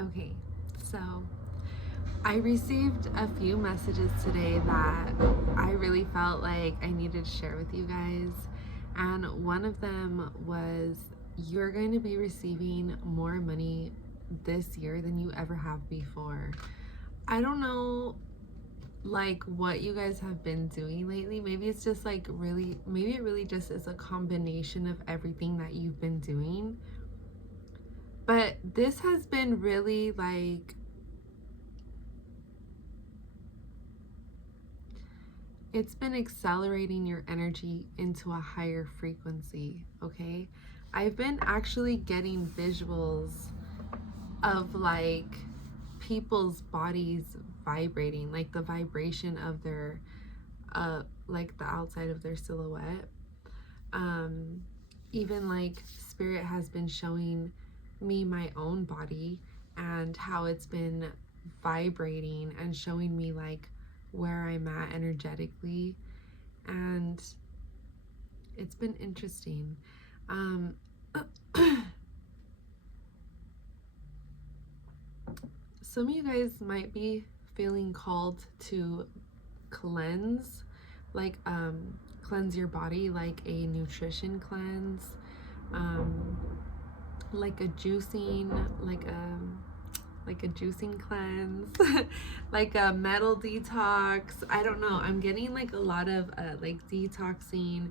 Okay, so I received a few messages today that I really felt like I needed to share with you guys. And one of them was, you're going to be receiving more money this year than you ever have before. I don't know like what you guys have been doing lately. Maybe it's just like maybe it really just is a combination of everything that you've been doing. But this has been really like, it's been accelerating your energy into a higher frequency, okay? I've been actually getting visuals of like people's bodies vibrating, like the vibration of their like the outside of their silhouette. Even like spirit has been showing me my own body and how it's been vibrating and showing me like where I'm at energetically, and it's been interesting. Some of you guys might be feeling called to cleanse, like cleanse your body, like a nutrition cleanse, like a juicing, like a juicing cleanse, like a metal detox. I don't know. I'm getting like a lot of like detoxing,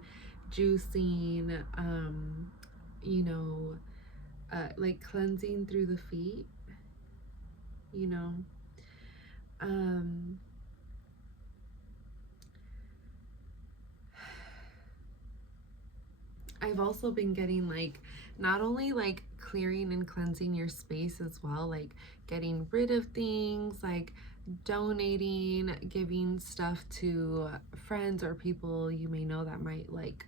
juicing, you know, like cleansing through the feet, you know. I've also been getting like not only like clearing and cleansing your space as well, like getting rid of things, like donating, giving stuff to friends or people you may know that might like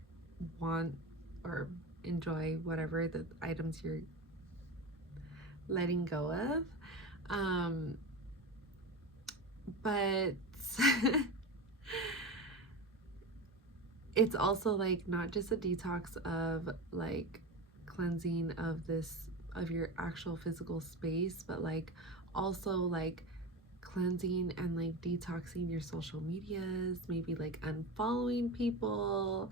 want or enjoy whatever the items you're letting go of. But it's also like not just a detox of like cleansing of your actual physical space, but like also like cleansing and like detoxing your social medias, maybe like unfollowing people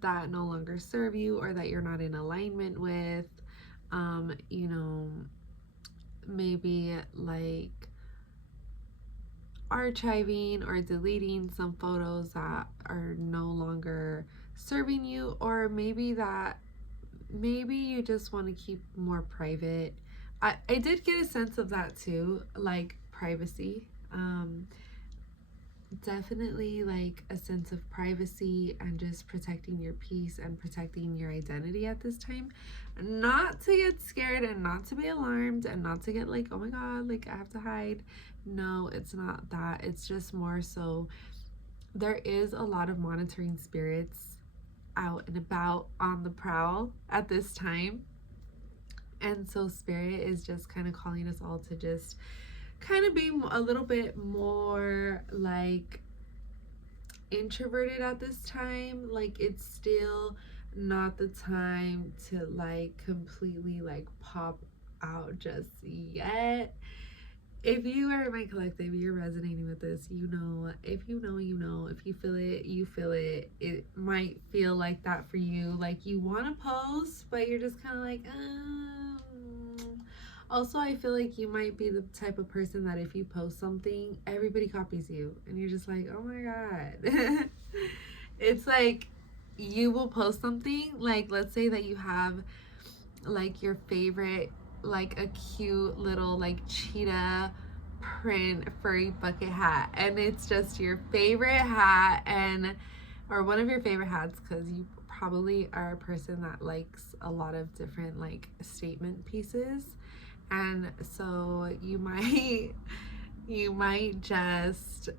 that no longer serve you or that you're not in alignment with. You know, maybe like archiving or deleting some photos that are no longer serving you, or maybe you just want to keep more private. I did get a sense of that too, like privacy. Definitely like a sense of privacy and just protecting your peace and protecting your identity at this time. Not to get scared and not to be alarmed and not to get like, oh my God, like I have to hide. No, it's not that. It's just more so there is a lot of monitoring spirits out and about on the prowl at this time. And so spirit is just kind of calling us all to just kind of be a little bit more like introverted at this time. Like it's still not the time to like completely like pop out just yet. If you are in my collective, you're resonating with this, you know. If you know, you know. If you feel it, you feel it. It might feel like that for you. Like you want to post, but you're just kind of like, Also, I feel like you might be the type of person that if you post something, everybody copies you. And you're just like, oh my God. It's like you will post something, like let's say that you have like your favorite, like a cute little like cheetah print furry bucket hat, and it's just your favorite hat, and or one of your favorite hats, because you probably are a person that likes a lot of different like statement pieces, and so you might just,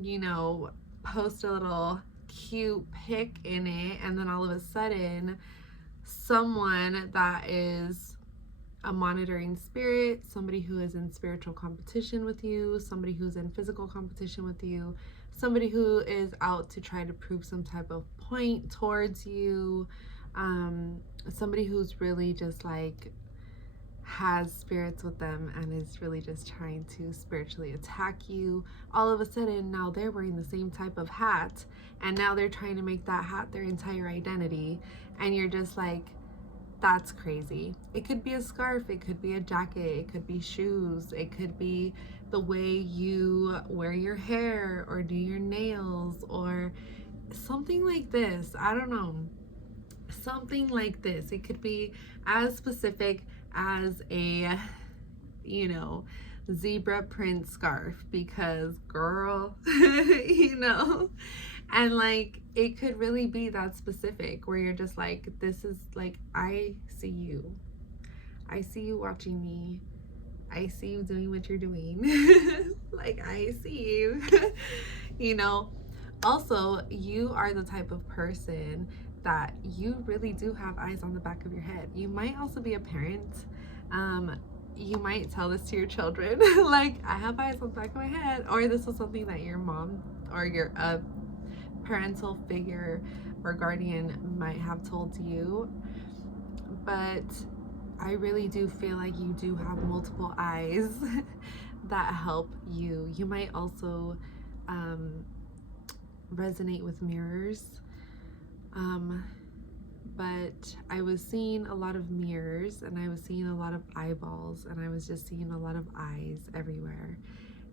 you know, post a little cute pic in it, and then all of a sudden someone that is a monitoring spirit, somebody who is in spiritual competition with you, somebody who's in physical competition with you, somebody who is out to try to prove some type of point towards you, somebody who's really just like has spirits with them and is really just trying to spiritually attack you, all of a sudden now they're wearing the same type of hat, and now they're trying to make that hat their entire identity, and you're just like, that's crazy. It could be a scarf, it could be a jacket, it could be shoes, it could be the way you wear your hair or do your nails or something like this. I don't know. Something like this. It could be as specific as a, you know, zebra print scarf, because girl, you know, and like it could really be that specific where you're just like, this is like, I see you watching me, I see you doing what you're doing. Like, I see you. You know, also you are the type of person that you really do have eyes on the back of your head. You might also be a parent. You might tell this to your children, like, I have eyes on the back of my head, or this is something that your mom or your parental figure or guardian might have told you. But I really do feel like you do have multiple eyes that help you. You might also resonate with mirrors. But I was seeing a lot of mirrors, and I was seeing a lot of eyeballs, and I was just seeing a lot of eyes everywhere.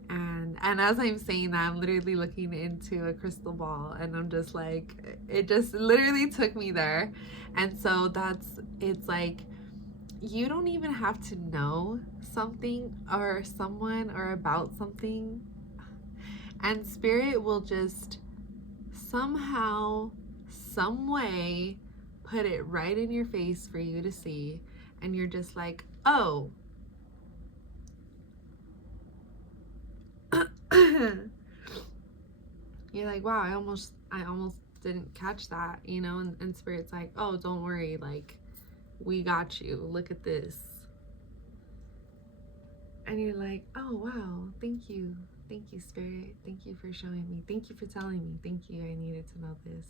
And as I'm saying that, I'm literally looking into a crystal ball, and I'm just like, it just literally took me there. And so it's like, you don't even have to know something or someone or about something, and spirit will just somehow, some way, put it right in your face for you to see, and you're just like, oh. You're like, wow, I almost didn't catch that, you know, and spirit's like, oh, don't worry, like, we got you, look at this. And you're like, oh wow, thank you spirit, thank you for showing me, thank you for telling me, thank you, I needed to know this.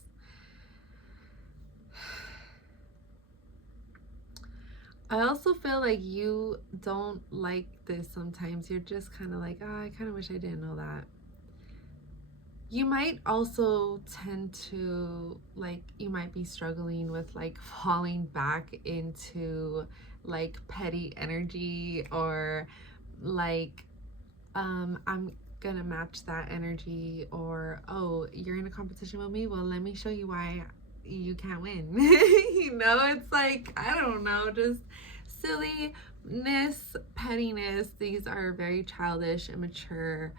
I also feel like you don't like this sometimes. You're just kind of like, oh, I kind of wish I didn't know that. You might also tend to, like, you might be struggling with like falling back into like petty energy, or like, I'm gonna match that energy, or, oh, you're in a competition with me, well, let me show you why you can't win. You know, it's like, I don't know, just silliness, pettiness. These are very childish, immature,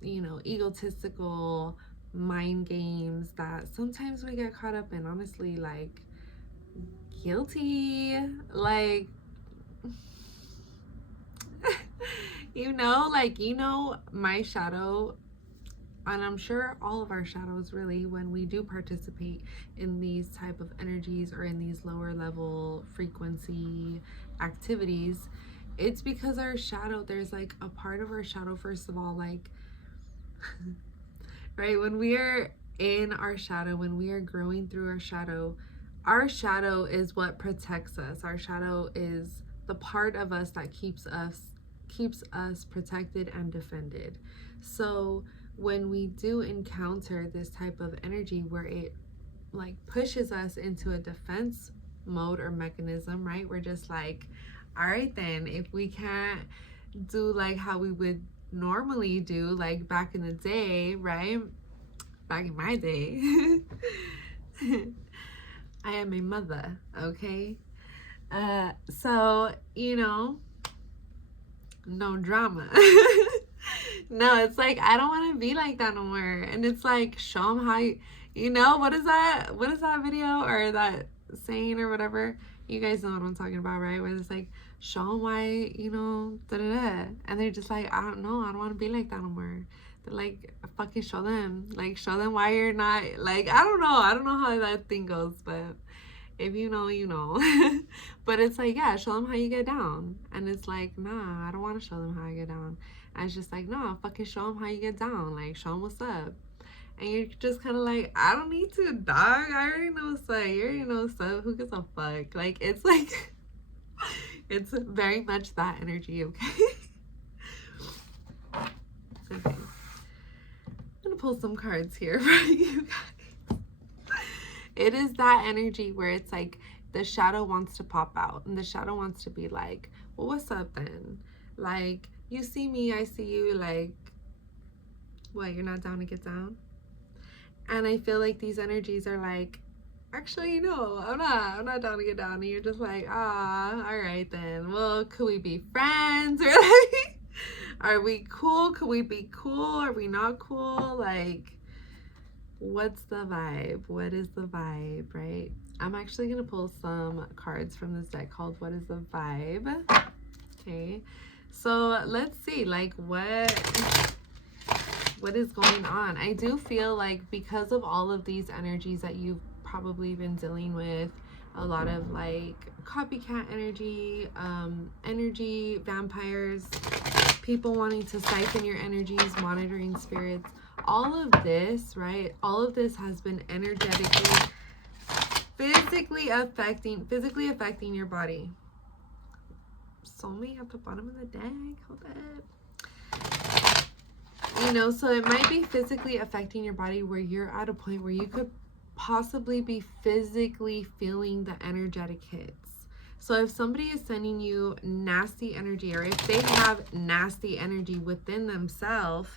you know, egotistical mind games that sometimes we get caught up in. Honestly, like, guilty, like, you know, like, you know, my shadow, and I'm sure all of our shadows, really, when we do participate in these type of energies or in these lower level frequency activities, it's because our shadow, there's like a part of our shadow, first of all, like, right, when we are in our shadow, when we are growing through our shadow is what protects us. Our shadow is the part of us that keeps us protected and defended. So when we do encounter this type of energy where it like pushes us into a defense mode or mechanism, right, we're just like, all right, then, if we can't do like how we would normally do, like back in the day, right, back in my day, I am a mother, okay, so, you know, no drama. No, it's like, I don't want to be like that no more. And it's like, show them how you know, what is that video or that saying or whatever, you guys know what I'm talking about, right, where it's like, show them why, you know, da-da-da. And they're just like, I don't know, I don't want to be like that no more. They're like, fucking show them why you're not, like, I don't know how that thing goes, but if you know, you know. But it's like, yeah, show them how you get down. And it's like, nah, I don't want to show them how I get down. And it's just like, no, fucking show them how you get down. Like, show them what's up. And you're just kind of like, I don't need to, dog. I already know what's up. You already know what's up. Who gives a fuck? Like, it's like, It's very much that energy, okay? Okay. I'm gonna pull some cards here for you guys. It is that energy where it's like the shadow wants to pop out, and the shadow wants to be like, well, what's up then? Like, you see me, I see you, like, what, you're not down to get down? And I feel like these energies are like, actually, no, I'm not down to get down. And you're just like, ah, all right then. Well, could we be friends? Or like, are we cool? Could we be cool? Are we not cool? Like, what's the vibe? What is the vibe, right? I'm actually going to pull some cards from this deck called What is the Vibe? Okay. So let's see, like, what is going on? I do feel like because of all of these energies that you've probably been dealing with, a lot of like copycat energy, energy vampires, people wanting to siphon your energies, monitoring spirits, all of this, right? All of this has been energetically, physically affecting your body. Soulmate at the bottom of the deck. Hold up. You know, so it might be physically affecting your body where you're at a point where you could possibly be physically feeling the energetic hits. So if somebody is sending you nasty energy, or if they have nasty energy within themselves,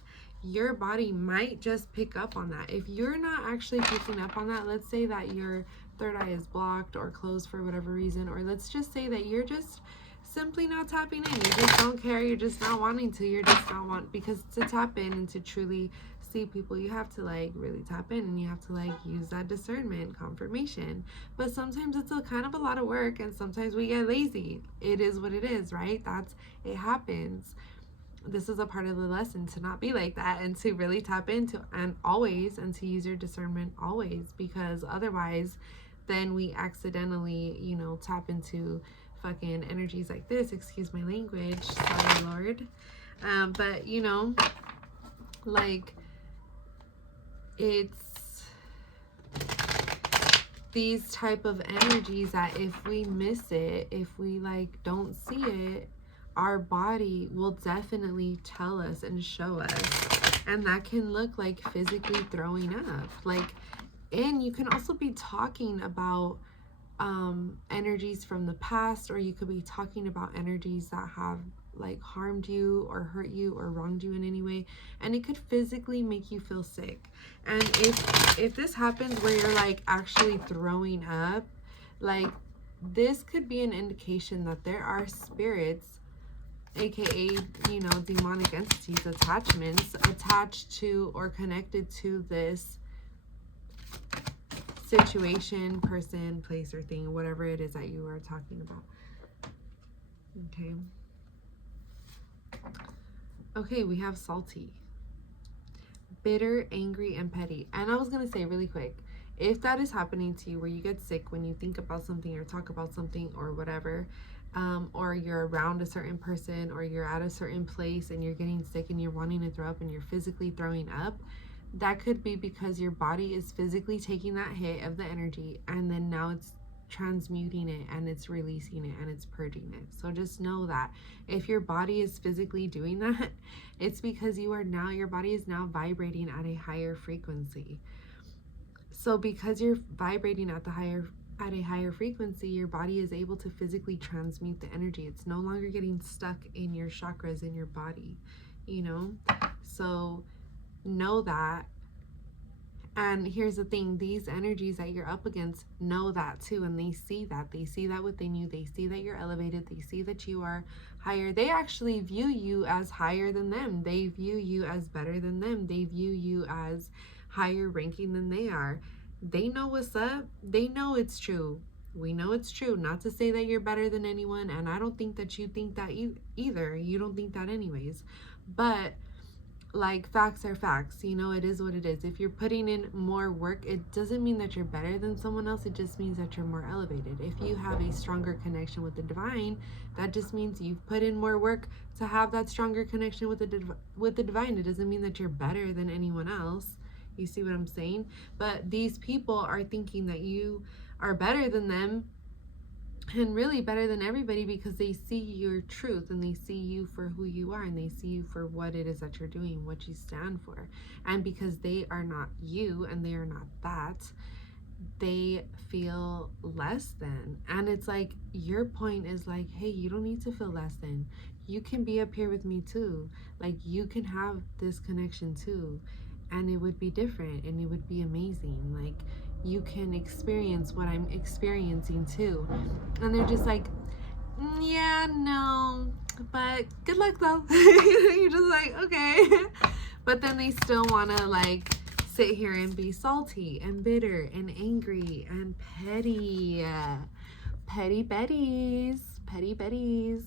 your body might just pick up on that. If you're not actually picking up on that, let's say that your third eye is blocked or closed for whatever reason, or let's just say that you're just simply not tapping in. You just don't care. You're just not wanting to. You're just not want, because to tap in and to truly see people, you have to like really tap in, and you have to like use that discernment, confirmation. But sometimes it's a kind of a lot of work, and sometimes we get lazy. It is what it is, right? It happens. This is a part of the lesson, to not be like that, and to really tap into and to use your discernment always, because otherwise then we accidentally, you know, tap into fucking energies like this. Excuse my language, sorry Lord. But you know, like, it's these type of energies that if we miss it, if we like don't see it, our body will definitely tell us and show us. And that can look like physically throwing up. Like, and you can also be talking about energies from the past, or you could be talking about energies that have like harmed you or hurt you or wronged you in any way, and it could physically make you feel sick. And if this happens where you're like actually throwing up, like, this could be an indication that there are spirits, aka, you know, demonic entities, attachments attached to or connected to this situation, person, place, or thing, whatever it is that you are talking about. Okay. Okay, we have salty, bitter, angry, and petty. And I was going to say really quick, if that is happening to you where you get sick when you think about something or talk about something or whatever, or you're around a certain person, or you're at a certain place and you're getting sick and you're wanting to throw up and you're physically throwing up, that could be because your body is physically taking that hit of the energy, and then now it's transmuting it and it's releasing it and it's purging it. So just know that if your body is physically doing that, it's because your body is now vibrating at a higher frequency. So because you're vibrating at a higher frequency, your body is able to physically transmute the energy. It's no longer getting stuck in your chakras in your body, you know? So know that. And here's the thing, these energies that you're up against know that too, and they see that within you. They see that you're elevated. They see that you are higher. They actually view you as higher than them. They view you as better than them. They view you as higher ranking than they are. They know what's up. They know it's true. We know it's true. Not to say that you're better than anyone, and I don't think that you think that either. You don't think that anyways. But like, facts are facts, you know, it is what it is. If you're putting in more work, it doesn't mean that you're better than someone else. It just means that you're more elevated. If you have a stronger connection with the divine, that just means you've put in more work to have that stronger connection with the divine. It doesn't mean that you're better than anyone else. You see what I'm saying? But these people are thinking that you are better than them and really better than everybody, because they see your truth and they see you for who you are, and they see you for what it is that you're doing, what you stand for. And because they are not you and they are not that, they feel less than. And it's like, your point is like, hey, you don't need to feel less than. You can be up here with me too. Like, you can have this connection too, and it would be different and it would be amazing. Like, you can experience what I'm experiencing too. And they're just like, yeah, no, but good luck though. You're just like, okay. But then they still want to like sit here and be salty and bitter and angry and petty. Petty betties. Petty betties.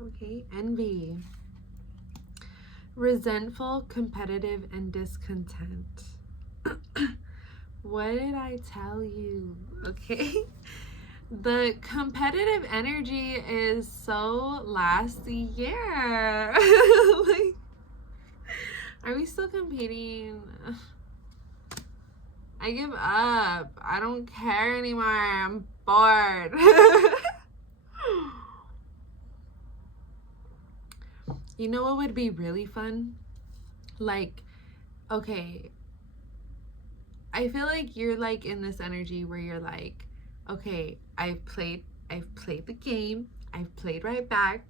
Okay, envy. Resentful, competitive, and discontent. What did I tell you? Okay. The competitive energy is so last year. Like, are we still competing? I give up. I don't care anymore. I'm bored. You know what would be really fun? Like, okay, I feel like you're like in this energy where you're like, okay, I've played the game. I've played right back.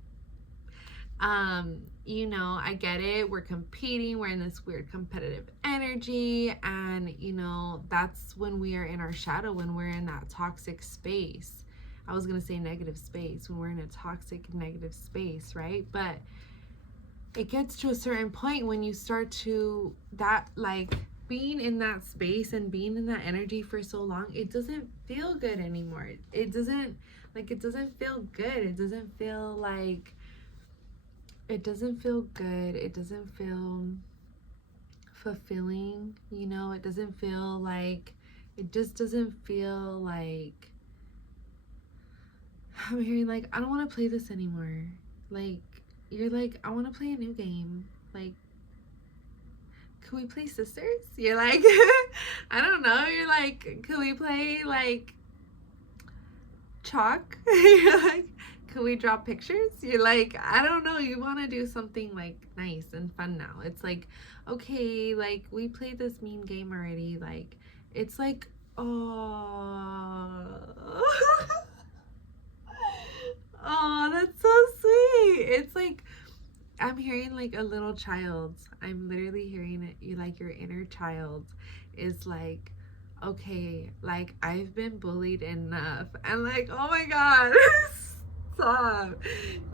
You know, I get it. We're competing. We're in this weird competitive energy. And, you know, that's when we are in our shadow, when we're in that toxic space. I was going to say negative space, when we're in a toxic, negative space, right? But it gets to a certain point when you start to, that, like, being in that space and being in that energy for so long, it doesn't feel good anymore. It doesn't, like, it doesn't feel good. It doesn't feel like, it doesn't feel good. It doesn't feel fulfilling, you know? It doesn't feel like, it just doesn't feel like, I'm hearing like, I don't want to play this anymore. Like, you're like, I want to play a new game. Like, can we play Sisters? You're like, I don't know. You're like, can we play like chalk? You're like, can we draw pictures? You're like, I don't know. You want to do something like nice and fun now. It's like, okay, like we played this mean game already. Like, it's like, oh, oh, that's so sweet. It's like, I'm hearing like a little child. I'm literally hearing it. You like, your inner child is like, okay, like I've been bullied enough, and like, oh my god, stop.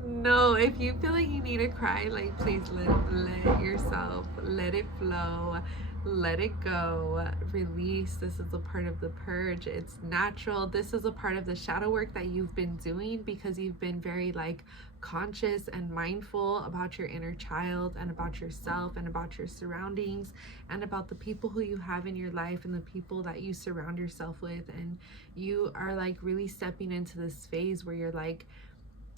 No, if you feel like you need to cry, like please let yourself, let it flow. Let it go. Release. This is a part of the purge. It's natural. This is a part of the shadow work that you've been doing, because you've been very like conscious and mindful about your inner child and about yourself and about your surroundings and about the people who you have in your life and the people that you surround yourself with. And you are like really stepping into this phase where you're like,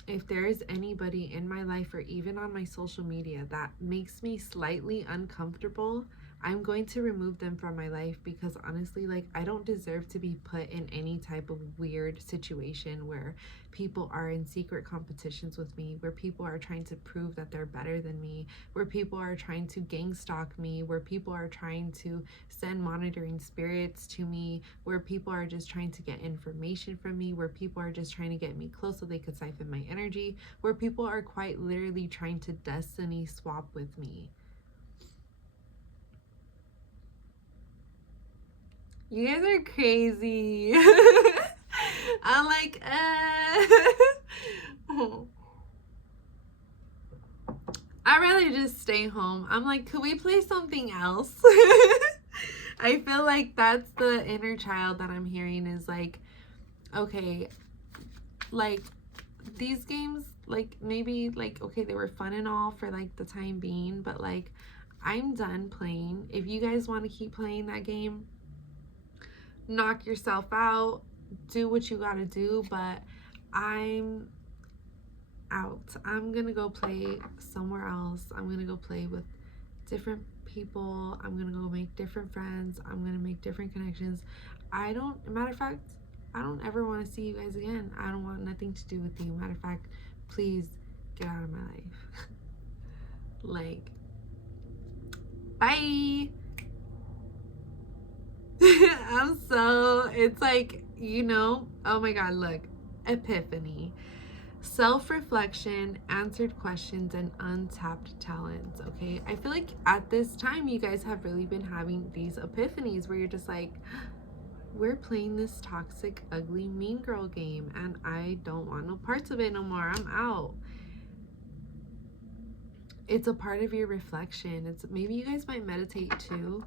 if there is anybody in my life or even on my social media that makes me slightly uncomfortable, I'm going to remove them from my life, because honestly, like, I don't deserve to be put in any type of weird situation where people are in secret competitions with me, where people are trying to prove that they're better than me, where people are trying to gang stalk me, where people are trying to send monitoring spirits to me, where people are just trying to get information from me, where people are just trying to get me close so they could siphon my energy, where people are quite literally trying to destiny swap with me. You guys are crazy. I'm like, oh. I'd rather just stay home. I'm like, could we play something else? I feel like that's the inner child that I'm hearing, is like, okay, like these games, like maybe like, okay, they were fun and all for like the time being, but like I'm done playing. If you guys want to keep playing that game, knock yourself out, do what you gotta do, but I'm out. I'm gonna go play somewhere else. I'm gonna go play with different people. I'm gonna go make different friends. I'm gonna make different connections. matter of fact, I don't ever want to see you guys again. I don't want nothing to do with you. Matter of fact, please get out of my life. Like, bye. It's like, oh my God, look, epiphany. Self-reflection, answered questions, and untapped talents. Okay, I feel like at this time you guys have really been having these epiphanies where you're just like, we're playing this toxic, ugly, mean girl game, and I don't want no parts of it no more. I'm out. It's a part of your reflection. It's maybe you guys might meditate too.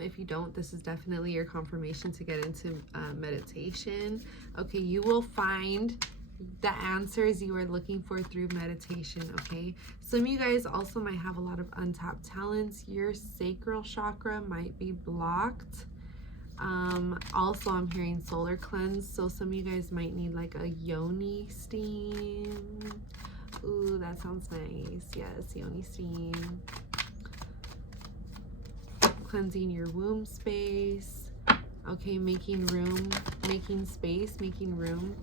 If you don't, this is definitely your confirmation to get into meditation. Okay, you will find the answers you are looking for through meditation. Okay, some of you guys also might have a lot of untapped talents. Your sacral chakra might be blocked. Also, I'm hearing solar cleanse, so some of you guys might need like a yoni steam. Ooh, that sounds nice. Yes, yoni steam. Cleansing your womb space. Okay, making room, making space, making room.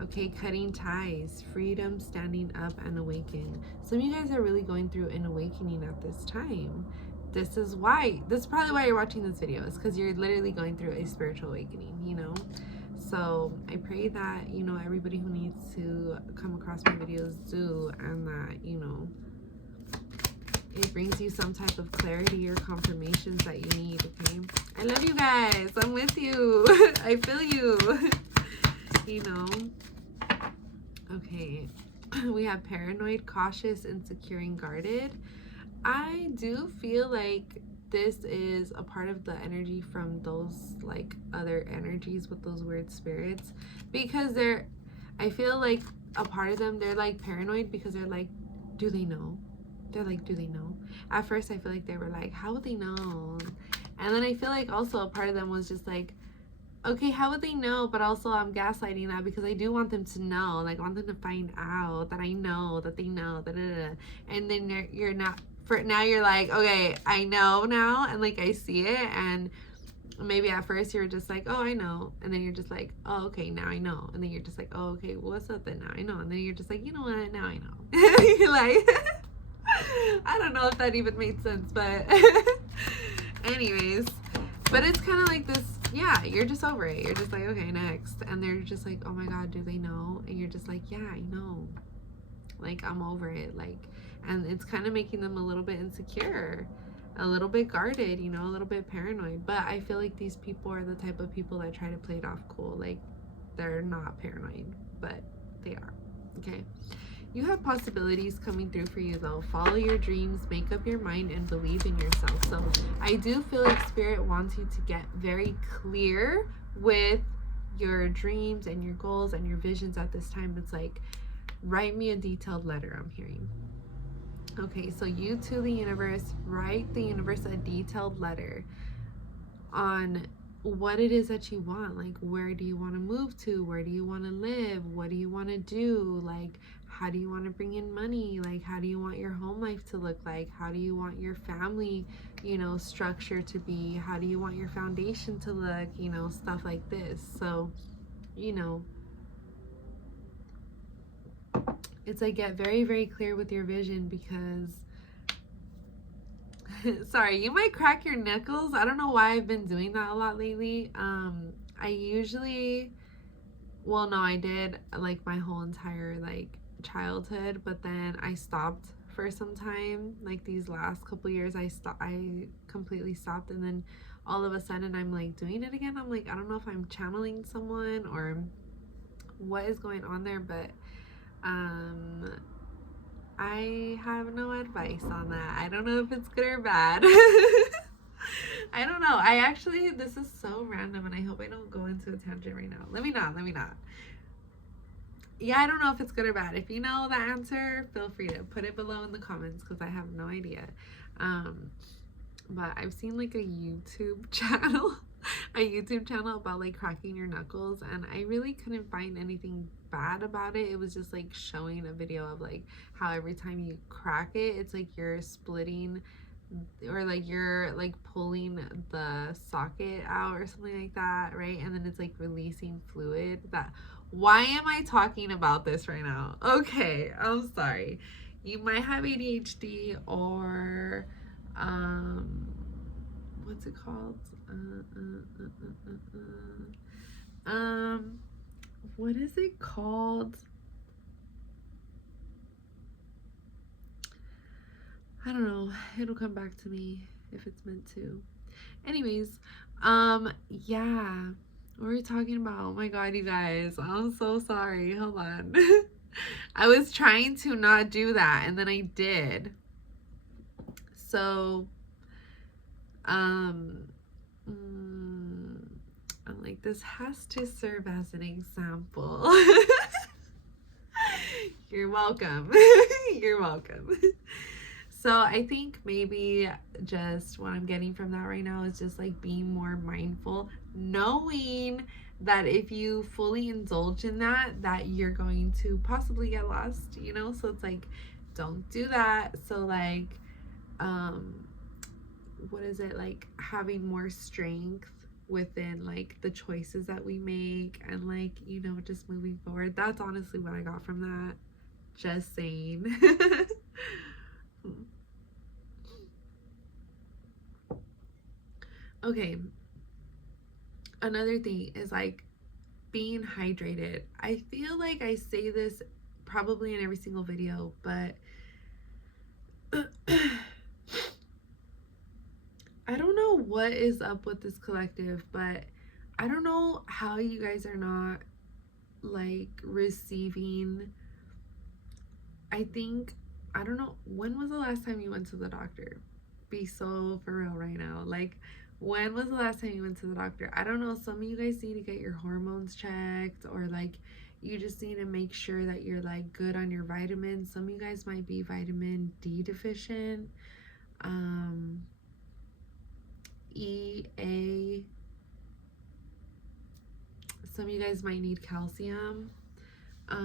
Okay, cutting ties, freedom, standing up, and awaken. Some of you guys are really going through an awakening at this time. This is probably why you're watching this video, is because you're literally going through a spiritual awakening, So I pray that, everybody who needs to come across my videos do, and that, it brings you some type of clarity or confirmations that you need, okay? I love you guys. I'm with you. I feel you. Okay. We have paranoid, cautious, insecure, and guarded. I do feel like this is a part of the energy from those like other energies with those weird spirits, because I feel like a part of them, they're like paranoid because they're like, do they know? They're like, do they know? At first I feel like they were like, how would they know? And then I feel like also a part of them was just like, okay, how would they know? But also I'm gaslighting that because I do want them to know. Like, I want them to find out that I know, that they know, and then you're not, now you're like, okay, I know now, and like I see it, and maybe at first you're just like, oh, I know, and then you're just like, oh, okay, now I know, and then you're just like, oh, okay, well, what's up then? Now I know, and then you're just like, you know what, now I know. You're like, I don't know if that even made sense, but anyways, but it's kind of like this. Yeah, you're just over it. You're just like, okay, next. And they're just like, oh my God, do they know? And you're just like, yeah, I know. Like, I'm over it. Like, and it's kind of making them a little bit insecure, a little bit guarded, a little bit paranoid. But I feel like these people are the type of people that try to play it off cool. Like, they're not paranoid, but they are. Okay. You have possibilities coming through for you, though. Follow your dreams, make up your mind, and believe in yourself. So I do feel like Spirit wants you to get very clear with your dreams and your goals and your visions at this time. It's like, write me a detailed letter, I'm hearing. Okay, so you to the universe, write the universe a detailed letter on what it is that you want. Like, where do you want to move to? Where do you want to live? What do you want to do? Like, how do you want to bring in money? Like, how do you want your home life to look like? How do you want your family, structure to be? How do you want your foundation to look? Stuff like this. So, it's like, get very, very clear with your vision, because sorry, you might crack your knuckles. I don't know why I've been doing that a lot lately. I usually, well, no, I did like my whole entire like childhood, but then I stopped for some time. Like these last couple years, I completely stopped, and then all of a sudden I'm like doing it again. I'm like, I don't know if I'm channeling someone or what is going on there, but I have no advice on that. I don't know if it's good or bad. I don't know. This is so random, and I hope I don't go into a tangent right now. Let me not. Yeah, I don't know if it's good or bad. If you know the answer, feel free to put it below in the comments, because I have no idea. But I've seen like a YouTube channel about like cracking your knuckles, and I really couldn't find anything bad about it. It was just like showing a video of like how every time you crack it, it's like you're splitting or like you're like pulling the socket out or something like that, right? And then it's like releasing fluid. That, why am I talking about this right now? Okay, I'm sorry. You might have ADHD or what's it called? What is it called? I don't know. It'll come back to me if it's meant to. Anyways, yeah. What were we talking about? Oh my god, you guys. I'm so sorry. Hold on. I was trying to not do that, and then I did. So, I'm like, this has to serve as an example. You're welcome. You're welcome. So I think maybe just what I'm getting from that right now is just like being more mindful, knowing that if you fully indulge in that you're going to possibly get lost, you know? So it's like, don't do that. So like, what is it, like having more strength within like the choices that we make and like, you know, just moving forward. That's honestly what I got from that. Just saying. Okay, another thing is like being hydrated. I feel like I say this probably in every single video, but I don't know what is up with this collective, but I don't know how you guys are not like receiving. I think, I don't know, when was the last time you went to the doctor? Be so for real right now. Like, when was the last time you went to the doctor? I don't know. Some of you guys need to get your hormones checked, or like you just need to make sure that you're like good on your vitamins. Some of you guys might be vitamin D deficient. E, A. Some of you guys might need calcium. I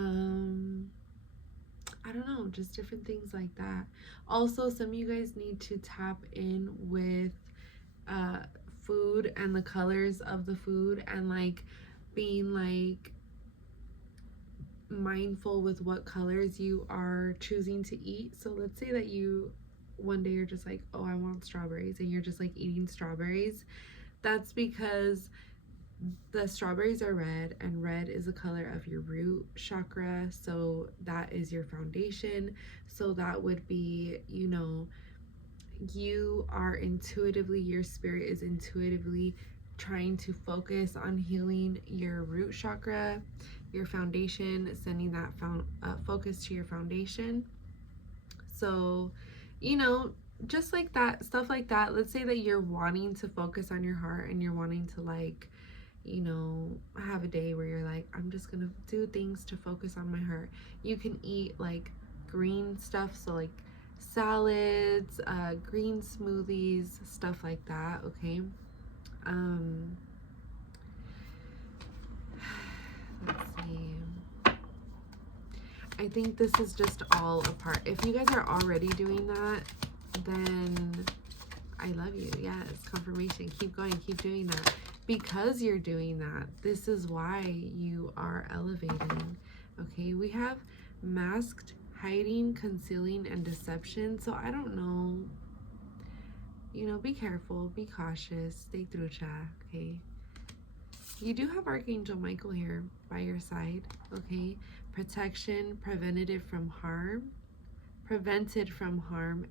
don't know, just different things like that. Also, some of you guys need to tap in with food and the colors of the food, and like being like mindful with what colors you are choosing to eat. So let's say that you one day you're just like, oh, I want strawberries, and you're just like eating strawberries. That's because the strawberries are red, and red is the color of your root chakra, so that is your foundation. So that would be, you know, you are intuitively, your spirit is intuitively trying to focus on healing your root chakra, your foundation, sending that focus to your foundation. So, you know, just like that, stuff like that. Let's say that you're wanting to focus on your heart, and you're wanting to like, you know, have a day where you're like, I'm just gonna do things to focus on my heart. You can eat like green stuff, so like salads, green smoothies, stuff like that. Okay. Let's see. I think this is just all a part. If you guys are already doing that, then I love you. Yes, confirmation. Keep going, keep doing that. Because you're doing that, this is why you are elevating. Okay, we have masked, hiding, concealing, and deception. So I don't know. You know, be careful, be cautious, stay trucha, okay? You do have Archangel Michael here by your side, okay? Protection, prevented from harm,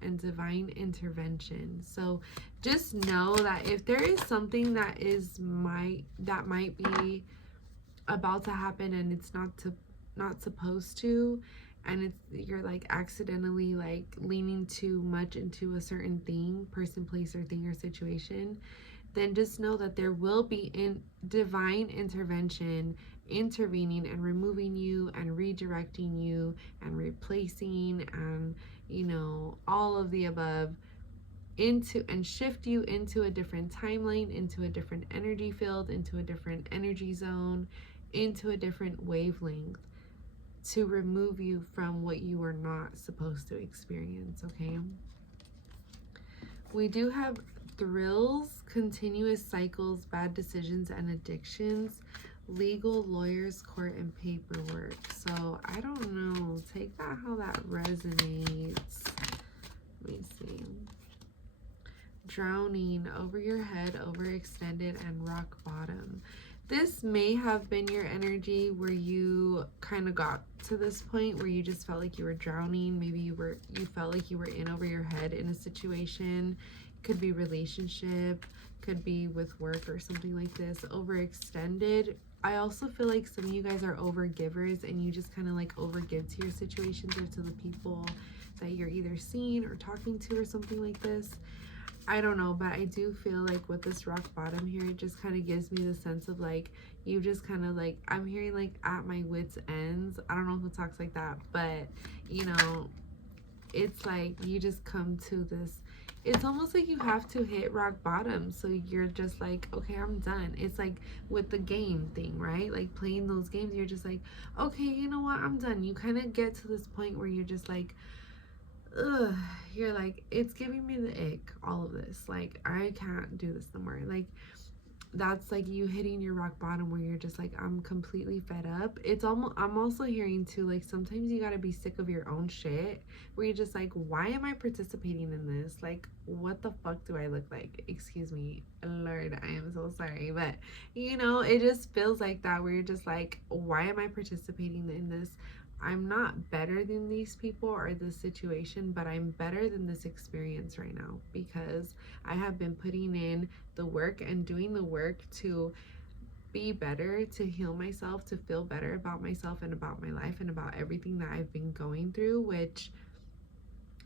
and divine intervention. So just know that if there is something that might be about to happen, and it's not supposed to, and you're like accidentally like leaning too much into a certain thing, person, place, or thing, or situation, then just know that there will be divine intervention, intervening and removing you and redirecting you and replacing, and you know, all of the above, into and shift you into a different timeline, into a different energy field, into a different energy zone, into a different wavelength, to remove you from what you are not supposed to experience. Okay, We do have thrills, continuous cycles, bad decisions and addictions, legal, lawyers, court, and paperwork. So I don't know. Take that how that resonates. Let me see. Drowning, over your head, overextended, and rock bottom. This may have been your energy where you kind of got to this point where you just felt like you were drowning. Maybe you felt like you were in over your head in a situation. Could be relationship, could be with work or something like this. Overextended. I also feel like some of you guys are overgivers and you just kind of like overgive to your situations or to the people that you're either seeing or talking to or something like this. I don't know, but I do feel like with this rock bottom here, it just kind of gives me the sense of like, you just kind of like, I'm hearing like at my wit's ends. I don't know who talks like that, but you know, it's like you just come to this, it's almost like you have to hit rock bottom. So you're just like, okay, I'm done. It's like with the game thing, right? Like playing those games, you're just like, okay, you know what? I'm done. You kind of get to this point where you're just like, ugh, you're like, it's giving me the ick, all of this. Like, I can't do this no more. Like, that's like you hitting your rock bottom where you're just like, I'm completely fed up. It's almost, I'm also hearing too, like, sometimes you gotta be sick of your own shit where you're just like, why am I participating in this? Like, what the fuck do I look like? Excuse me, Lord, I am so sorry. But, you know, it just feels like that where you're just like, why am I participating in this? I'm not better than these people or this situation, but I'm better than this experience right now because I have been putting in the work and doing the work to be better, to heal myself, to feel better about myself and about my life and about everything that I've been going through, which,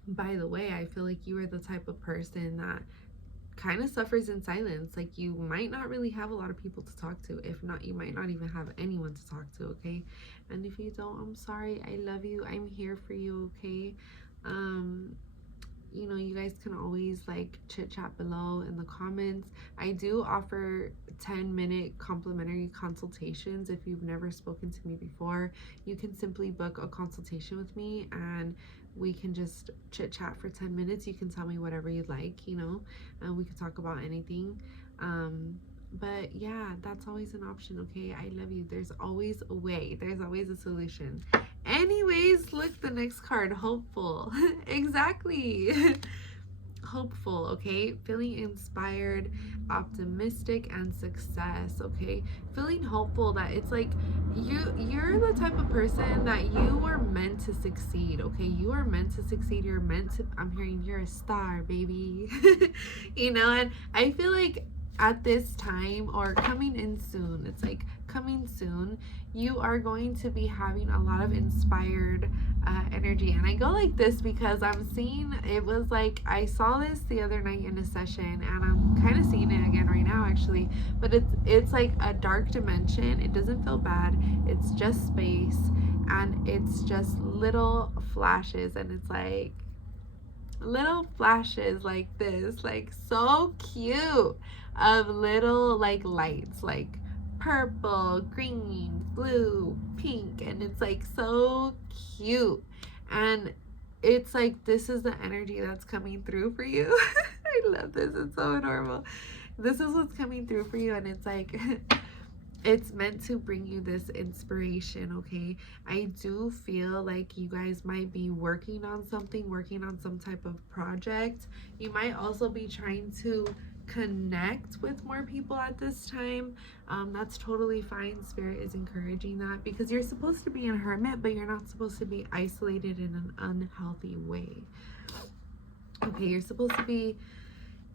by the way, I feel like you are the type of person that kind of suffers in silence. Like you might not really have a lot of people to talk to. If not, you might not even have anyone to talk to, okay? And if you don't, I'm sorry. I love you. I'm here for you, okay? You know, you guys can always like chit chat below in the comments. I do offer 10-minute complimentary consultations. If you've never spoken to me before, you can simply book a consultation with me and we can just chit chat for 10 minutes. You can tell me whatever you'd like, you know, and we can talk about anything. But yeah, that's always an option, okay? I love you. There's always a way, there's always a solution. Anyways, look, the next card, hopeful. Exactly. Hopeful, okay? Feeling inspired, optimistic, and success, okay? Feeling hopeful that it's like you're the type of person that you were meant to succeed, okay? You are meant to succeed. You're meant to, I'm hearing you're a star, baby. You know, and I feel like at this time or coming in soon, it's like coming soon, you are going to be having a lot of inspired energy. And I go like this because I'm seeing, it was like I saw this the other night in a session and I'm kind of seeing it again right now actually, but it's like a dark dimension. It doesn't feel bad, it's just space and it's just little flashes, and it's like little flashes like this, like so cute, of little like lights, like purple, green, blue, pink, and it's like so cute. And it's like this is the energy that's coming through for you. I love this, it's so adorable. This is what's coming through for you, and it's like it's meant to bring you this inspiration, okay? I do feel like you guys might be working on something, working on some type of project. You might also be trying to connect with more people at this time. That's totally fine. Spirit is encouraging that because you're supposed to be a hermit, but you're not supposed to be isolated in an unhealthy way. Okay, you're supposed to be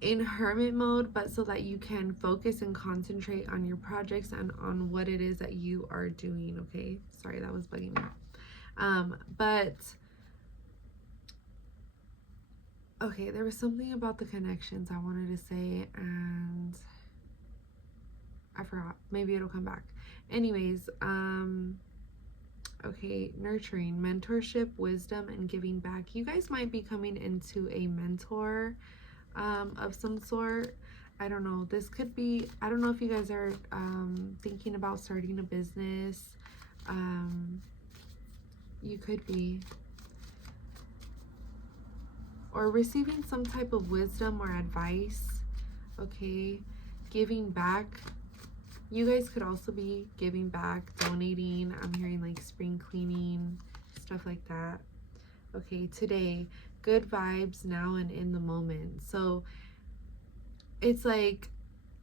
in hermit mode, but so that you can focus and concentrate on your projects and on what it is that you are doing, okay? Sorry, that was bugging me. But okay, there was something about the connections I wanted to say and I forgot. Maybe it'll come back. Anyways, okay, nurturing, mentorship, wisdom, and giving back. You guys might be coming into a mentor of some sort. I don't know. This could be, I don't know if you guys are thinking about starting a business. You could be. or receiving some type of wisdom or advice, okay? Giving back. You guys could also be giving back, donating. I'm hearing like spring cleaning, stuff like that. Okay, today, good vibes now and in the moment. So it's like,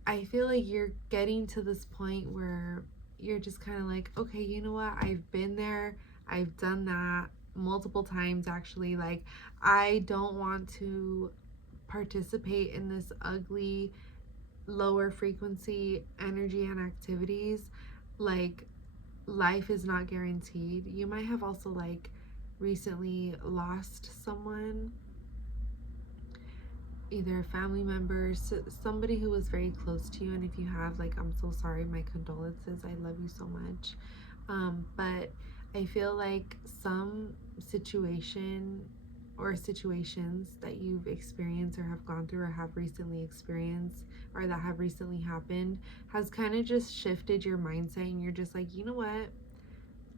I feel like you're getting to this point where you're just kind of like, okay, you know what? I've been there. I've done that multiple times, actually. Like, I don't want to participate in this ugly, lower frequency energy and activities. Like, life is not guaranteed. You might have also, like, recently lost someone, either a family member, somebody who was very close to you. And if you have, like, I'm so sorry, my condolences. I love you so much. But I feel like some situation or situations that you've experienced or have gone through or have recently experienced or that have recently happened has kind of just shifted your mindset, and you're just like, you know what,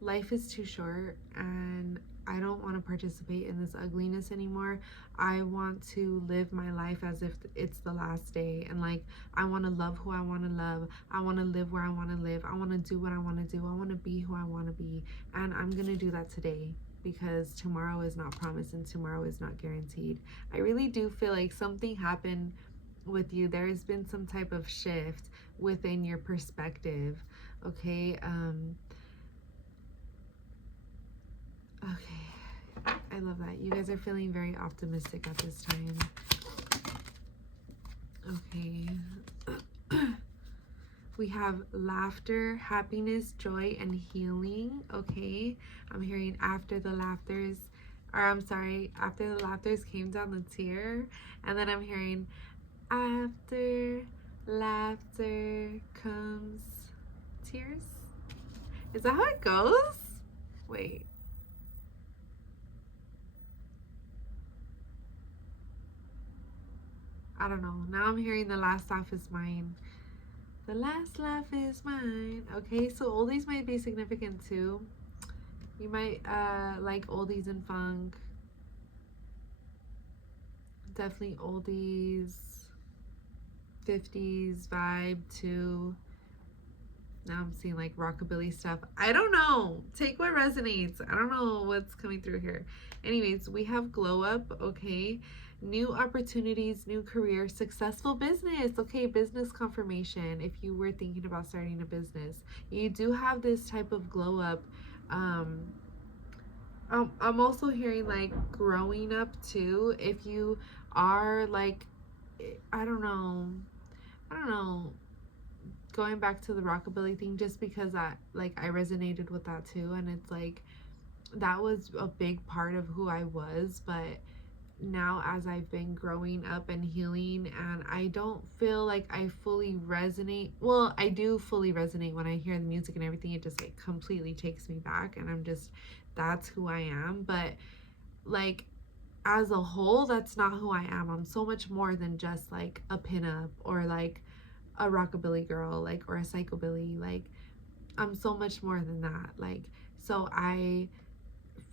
life is too short and I don't want to participate in this ugliness anymore. I want to live my life as if it's the last day, and like, I want to love who I want to love. I want to live where I want to live. I want to do what I want to do. I want to be who I want to be, and I'm going to do that today, because tomorrow is not promised and tomorrow is not guaranteed. I really do feel like something happened with you. There has been some type of shift within your perspective, okay? Okay, I love that. You guys are feeling very optimistic at this time. Okay. We have laughter, happiness, joy, and healing. Okay. I'm hearing after the laughters, or I'm sorry, after the laughters came down the tear. And then I'm hearing after laughter comes tears. Is that how it goes? Wait. I don't know. Now I'm hearing the last laugh is mine. The last laugh is mine. Okay, so oldies might be significant too. You might like oldies and funk. Definitely oldies, 50s vibe too. Now I'm seeing like rockabilly stuff. I don't know. Take what resonates. I don't know what's coming through here. Anyways, we have glow up, okay? New opportunities, new career, successful business. Okay, business confirmation. If you were thinking about starting a business, you do have this type of glow up. I'm also hearing like growing up too. If you are like, I don't know, going back to the rockabilly thing, just because I resonated with that too, and it's like that was a big part of who I was. But now, as I've been growing up and healing, and I don't feel like I fully resonate. Well, I do fully resonate when I hear the music and everything. It just like completely takes me back, and I'm just, that's who I am. But like, as a whole, that's not who I am. I'm so much more than just like a pinup or like a rockabilly girl, like, or a psychobilly. Like, I'm so much more than that. Like, so I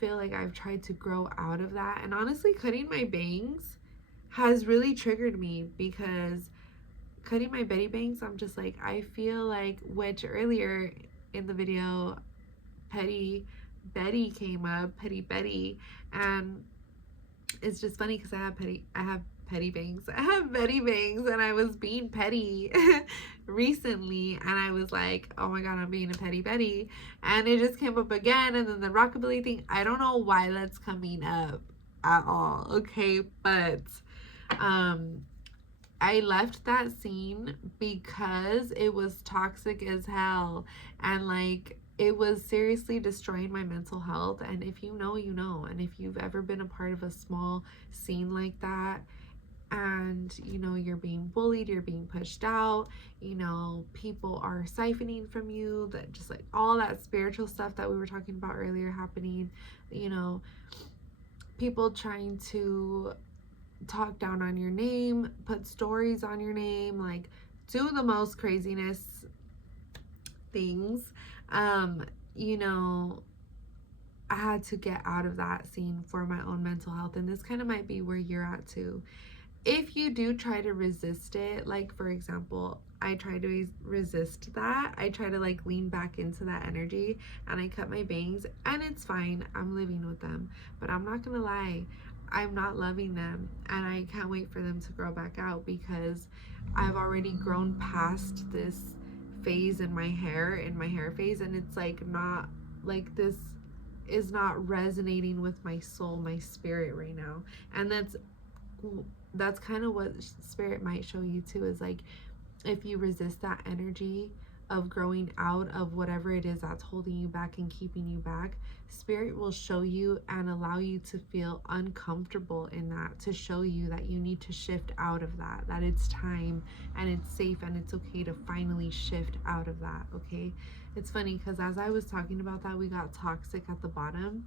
feel like I've tried to grow out of that. And honestly, cutting my bangs has really triggered me, because cutting my Betty bangs, I'm just like, I feel like, which earlier in the video, Petty Betty came up, Petty Betty, and it's just funny because I have petty bangs. I have Betty bangs, and I was being petty recently, and I was like, oh my god, I'm being a petty Betty, and it just came up again. And then the rockabilly thing, I don't know why that's coming up at all, okay? But I left that scene because it was toxic as hell, and like, it was seriously destroying my mental health. And if you know, you know. And if you've ever been a part of a small scene like that, and you know, you're being bullied, you're being pushed out, you know, people are siphoning from you, that just like all that spiritual stuff that we were talking about earlier happening, you know, people trying to talk down on your name, put stories on your name, like do the most craziness things. You know, I had to get out of that scene for my own mental health. And this kind of might be where you're at too. If you do try to resist it, like for example, I try to resist that. I try to like lean back into that energy, and I cut my bangs, and it's fine. I'm living with them. But I'm not gonna lie, I'm not loving them, and I can't wait for them to grow back out, because I've already grown past this phase in my hair phase, and it's like not like this is not resonating with my soul, my spirit right now. And that's kind of what spirit might show you too, is like if you resist that energy of growing out of whatever it is that's holding you back and keeping you back, spirit will show you and allow you to feel uncomfortable in that, to show you that you need to shift out of that, that it's time and it's safe and it's okay to finally shift out of that. Okay, it's funny because as I was talking about that, we got toxic at the bottom,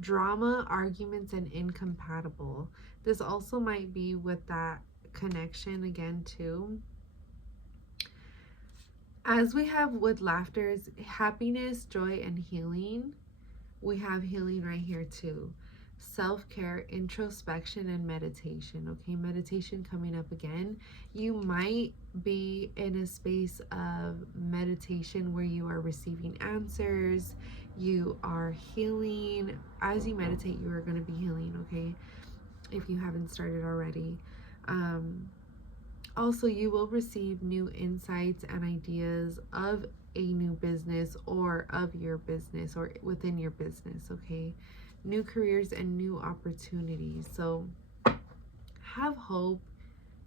drama, arguments, and incompatible. This also might be with that connection again too. As we have with laughters, happiness, joy, and healing, we have healing right here too. Self-care, introspection, and meditation. Okay, meditation coming up again. You might be in a space of meditation where you are receiving answers, you are healing. As you meditate, you are going to be healing, okay, if you haven't started already. Also, you will receive new insights and ideas of a new business or of your business or within your business, okay? New careers and new opportunities. So have hope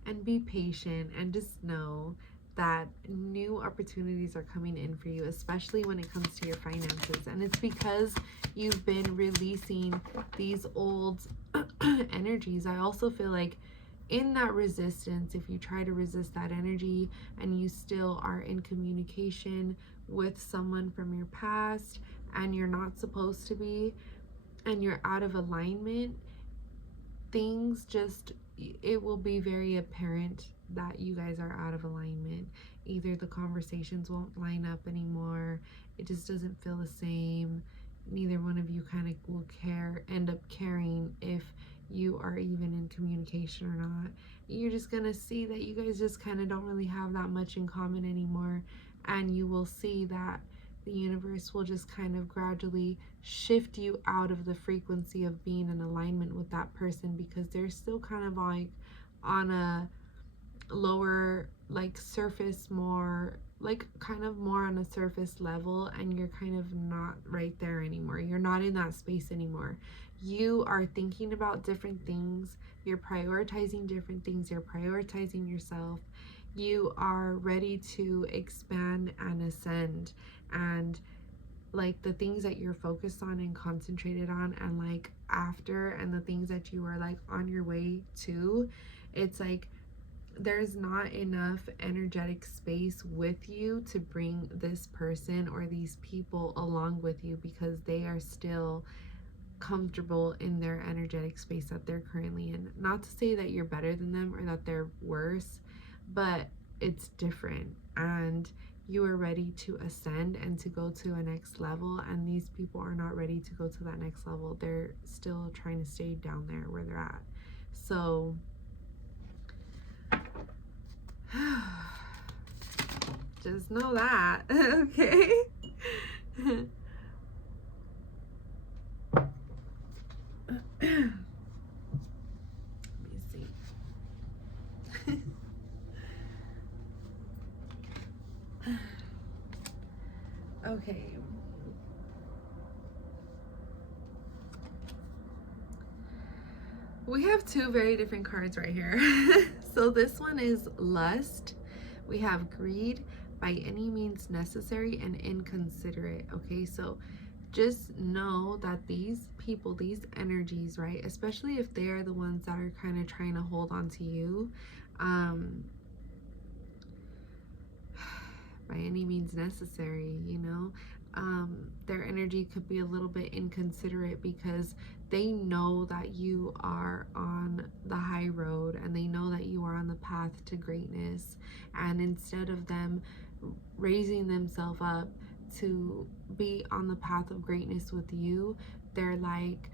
and be patient, and just know that new opportunities are coming in for you, especially when it comes to your finances. And it's because you've been releasing these old energies. I also feel like in that resistance, if you try to resist that energy and you still are in communication with someone from your past and you're not supposed to be, and you're out of alignment, things just, it will be very apparent that you guys are out of alignment. Either the conversations won't line up anymore, it just doesn't feel the same. Neither one of you kind of will end up caring if you are even in communication or not. You're just gonna see that you guys just kind of don't really have that much in common anymore, and you will see that the universe will just kind of gradually shift you out of the frequency of being in alignment with that person, because they're still kind of like on a lower, like surface, more like kind of more on a surface level, and you're kind of not right there anymore. You're not in that space anymore. You are thinking about different things, you're prioritizing different things, you're prioritizing yourself, you are ready to expand and ascend. And like the things that you're focused on and concentrated on, and like after, and the things that you are like on your way to, it's like there's not enough energetic space with you to bring this person or these people along with you, because they are still comfortable in their energetic space that they're currently in. Not to say that you're better than them or that they're worse, but it's different, and you are ready to ascend and to go to a next level, and these people are not ready to go to that next level. They're still trying to stay down there where they're at. So just know that. Okay. Let me see. Okay. We have two very different cards right here. So this one is lust. We have greed, by any means necessary, and inconsiderate. Okay, so just know that these people, these energies, right, especially if they are the ones that are kind of trying to hold on to you, by any means necessary, you know, their energy could be a little bit inconsiderate, because they know that you are on the high road, and they know that you are on the path to greatness, and instead of them raising themselves up to be on the path of greatness with you, they're like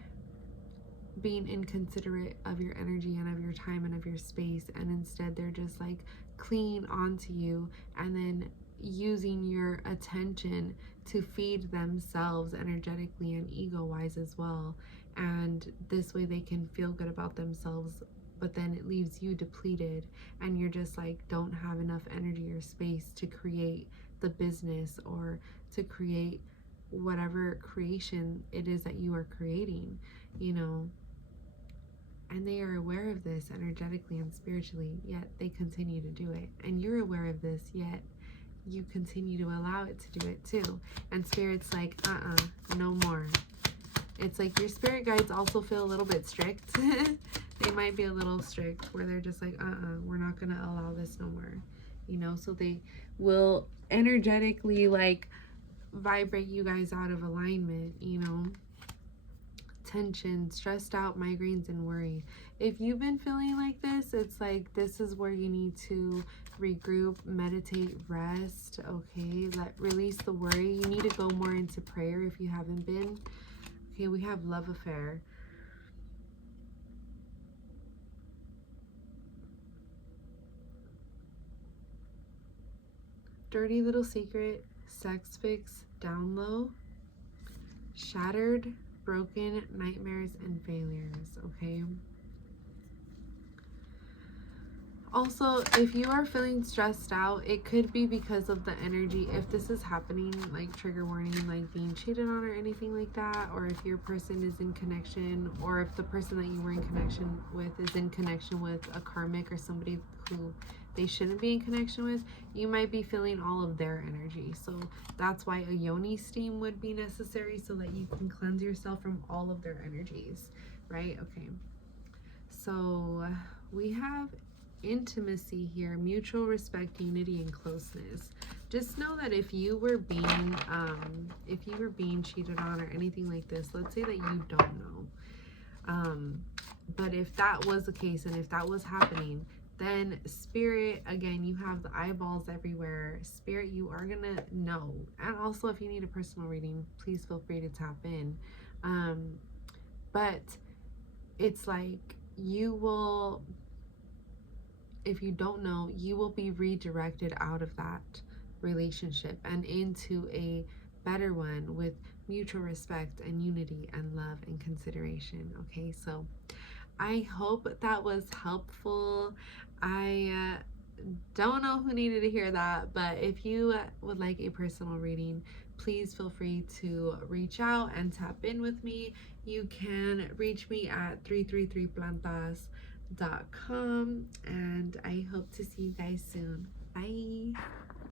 being inconsiderate of your energy and of your time and of your space, and instead they're just like clinging onto you and then using your attention to feed themselves energetically and ego wise as well. And this way they can feel good about themselves, but then it leaves you depleted and you're just like don't have enough energy or space to create the business or to create whatever creation it is that you are creating, you know. And they are aware of this energetically and spiritually, yet they continue to do it. And you're aware of this, yet you continue to allow it to do it too. And spirit's like, no more. It's like your spirit guides also feel a little bit strict. They might be a little strict where they're just like, we're not going to allow this no more. You know, so they will energetically like vibrate you guys out of alignment, you know. Tension, stressed out, migraines, and worry. If you've been feeling like this, it's like this is where you need to regroup, meditate, rest, okay? Release the worry. You need to go more into prayer if you haven't been. Okay, we have love affair. Dirty little secret, sex fix, down low, shattered, broken, nightmares, and failures, okay? Also, if you are feeling stressed out, it could be because of the energy. If this is happening, like trigger warning, like being cheated on or anything like that, or if your person is in connection, or if the person that you were in connection with is in connection with a karmic or somebody who they shouldn't be in connection with, you might be feeling all of their energy. So that's why a yoni steam would be necessary, so that you can cleanse yourself from all of their energies, right? Okay. So we have intimacy here, mutual respect, unity, and closeness. Just know that if you were being cheated on or anything like this, let's say that you don't know, but if that was the case and if that was happening, then spirit, again, you have the eyeballs everywhere. Spirit, you are gonna know. And also, if you need a personal reading, please feel free to tap in. But it's like you will, if you don't know, you will be redirected out of that relationship and into a better one with mutual respect and unity and love and consideration. Okay, so I hope that was helpful. I don't know who needed to hear that, but if you would like a personal reading, please feel free to reach out and tap in with me. You can reach me at 333plantas.com, and I hope to see you guys soon. Bye.